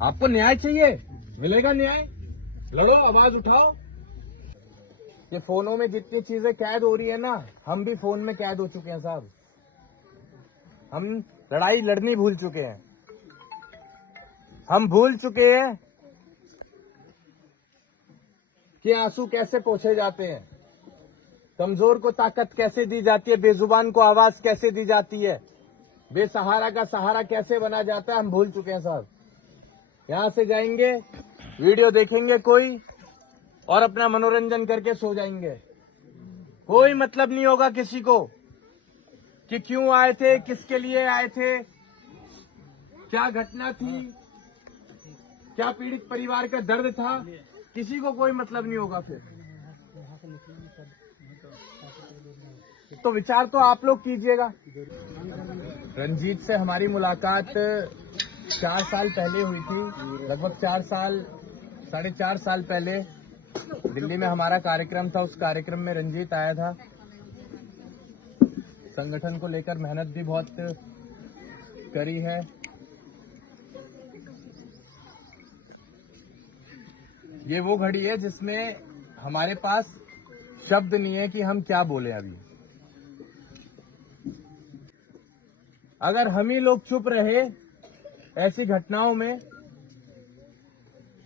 आपको न्याय चाहिए, मिलेगा न्याय, लड़ो, आवाज उठाओ। ये फोनों में जितनी चीजें कैद हो रही है ना, हम भी फोन में कैद हो चुके हैं साहब। हम लड़ाई लड़नी भूल चुके हैं। हम भूल चुके हैं कि आंसू कैसे पोंछे जाते हैं, कमजोर को ताकत कैसे दी जाती है, बेजुबान को आवाज कैसे दी जाती है, बेसहारा का सहारा कैसे बना जाता है। हम भूल चुके हैं साहब। यहां से जाएंगे, वीडियो देखेंगे कोई और अपना मनोरंजन करके सो जाएंगे। कोई मतलब नहीं होगा किसी को कि क्यों आए थे, किसके लिए आए थे, क्या घटना थी, क्या पीड़ित परिवार का दर्द था। किसी को कोई मतलब नहीं होगा। फिर तो विचार तो आप लोग कीजिएगा। रंजीत से हमारी मुलाकात 4 साल पहले हुई थी, लगभग 4 साल 4.5 साल पहले दिल्ली में हमारा कार्यक्रम था। उस कार्यक्रम में रंजीत आया था। संगठन को लेकर मेहनत भी बहुत करी है। ये वो घड़ी है जिसमें हमारे पास शब्द नहीं है कि हम क्या बोले। अभी अगर हम ही लोग चुप रहे ऐसी घटनाओं में,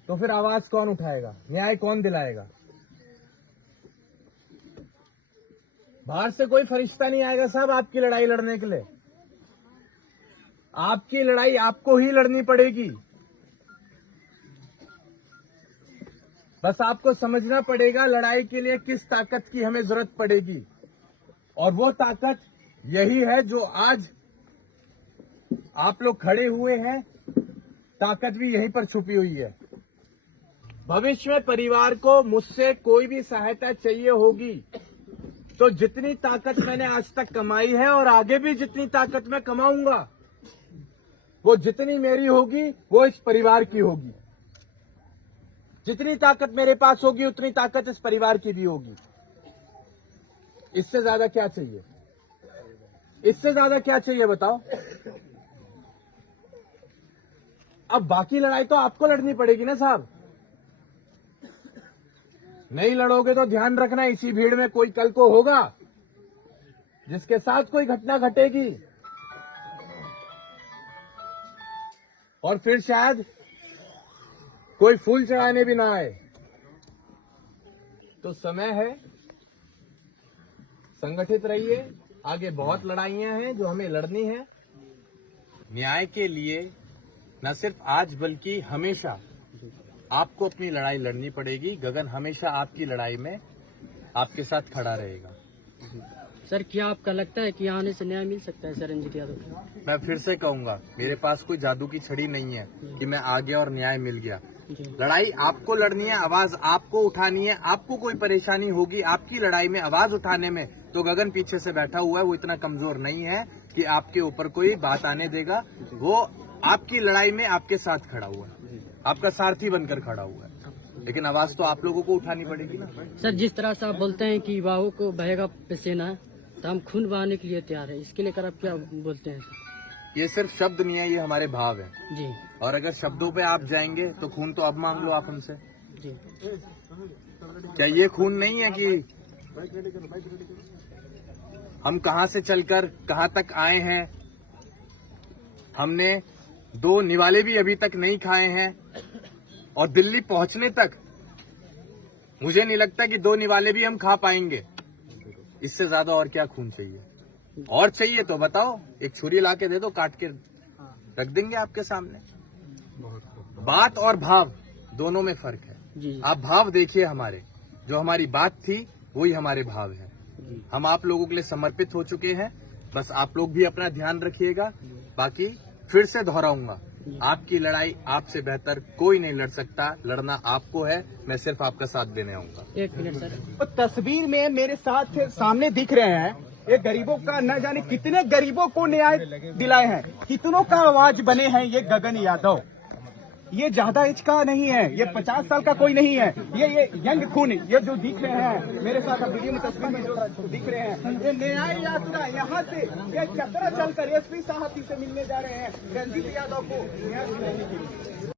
तो फिर आवाज कौन उठाएगा, न्याय कौन दिलाएगा। बाहर से कोई फरिश्ता नहीं आएगा साहब आपकी लड़ाई लड़ने के लिए। आपकी लड़ाई आपको ही लड़नी पड़ेगी। बस आपको समझना पड़ेगा लड़ाई के लिए किस ताकत की हमें जरूरत पड़ेगी, और वो ताकत यही है जो आज आप लोग खड़े हुए हैं। ताकत भी यहीं पर छुपी हुई है। भविष्य में परिवार को मुझसे कोई भी सहायता चाहिए होगी तो जितनी ताकत मैंने आज तक कमाई है और आगे भी जितनी ताकत मैं कमाऊंगा, वो जितनी मेरी होगी वो इस परिवार की होगी। जितनी ताकत मेरे पास होगी उतनी ताकत इस परिवार की भी होगी। इससे ज्यादा क्या चाहिए, इससे ज्यादा क्या चाहिए बताओ। अब बाकी लड़ाई तो आपको लड़नी पड़ेगी ना साहब। नहीं लड़ोगे तो ध्यान रखना, इसी भीड़ में कोई कल को होगा जिसके साथ कोई घटना घटेगी और फिर शायद कोई फूल चढ़ाने भी ना आए। तो समय है, संगठित रहिए। आगे बहुत लड़ाइयां हैं जो हमें लड़नी है। न्याय के लिए न सिर्फ आज बल्कि हमेशा आपको अपनी लड़ाई लड़नी पड़ेगी। गगन हमेशा आपकी लड़ाई में आपके साथ खड़ा रहेगा। सर, क्या आपका लगता है कि आने से न्याय मिल सकता है सर रंजीत यादव को? मैं फिर से कहूंगा, मेरे पास कोई जादू की छड़ी नहीं है कि मैं आ गया और न्याय मिल गया। लड़ाई आपको लड़नी है, आवाज आपको उठानी है। आपको कोई परेशानी होगी आपकी लड़ाई में आवाज उठाने में, तो गगन पीछे से बैठा हुआ है, वो इतना कमजोर नहीं है कि आपके ऊपर कोई बात आने देगा। वो आपकी लड़ाई में आपके साथ खड़ा हुआ है, आपका सारथी बनकर खड़ा हुआ है। लेकिन आवाज तो आप लोगों को उठानी पड़ेगी ना। सर, जिस तरह से आप बोलते हैं कि युवाओं को बहेगा पसीना, तो हम खून बहाने के लिए तैयार है, इसके लेकर आप क्या बोलते हैं सर? ये सिर्फ शब्द नहीं है, ये हमारे भाव है जी। और अगर शब्दों पे आप जाएंगे तो खून तो अब मांग लो आप हमसे। जी। क्या ये खून नहीं है कि हम कहां से चलकर कहां तक आए हैं। हमने 2 निवाले भी अभी तक नहीं खाए हैं और दिल्ली पहुंचने तक मुझे नहीं लगता कि 2 निवाले भी हम खा पाएंगे। इससे ज्यादा और क्या खून चाहिए? और चाहिए तो बताओ, एक छुरी ला के दे दो, काट के रख देंगे आपके सामने। बात और भाव दोनों में फर्क है। आप भाव देखिए, हमारे जो हमारी बात थी वही हमारे भाव है। हम आप लोगों के लिए समर्पित हो चुके हैं। बस आप लोग भी अपना ध्यान रखिएगा। बाकी फिर से दोहराऊंगा, आपकी लड़ाई आपसे बेहतर कोई नहीं लड़ सकता। लड़ना आपको है, मैं सिर्फ आपका साथ देने आऊंगा। 1 मिनट सर। तो तस्वीर में मेरे साथ सामने दिख रहे हैं, ये गरीबों का न जाने कितने गरीबों को न्याय दिलाए हैं, कितनों का आवाज बने हैं ये गगन यादव। ये ज्यादा एज का नहीं है, ये 50 साल का कोई नहीं है, ये यंग खून, ये जो दिख रहे हैं मेरे साथ वीडियो में तस्वीर में जो दिख रहे हैं, ये न्याय यात्रा यहाँ से ये चतरा चलकर एसपी साहब से मिलने जा रहे हैं रंजीत यादव को न्याय दिलाने के लिए।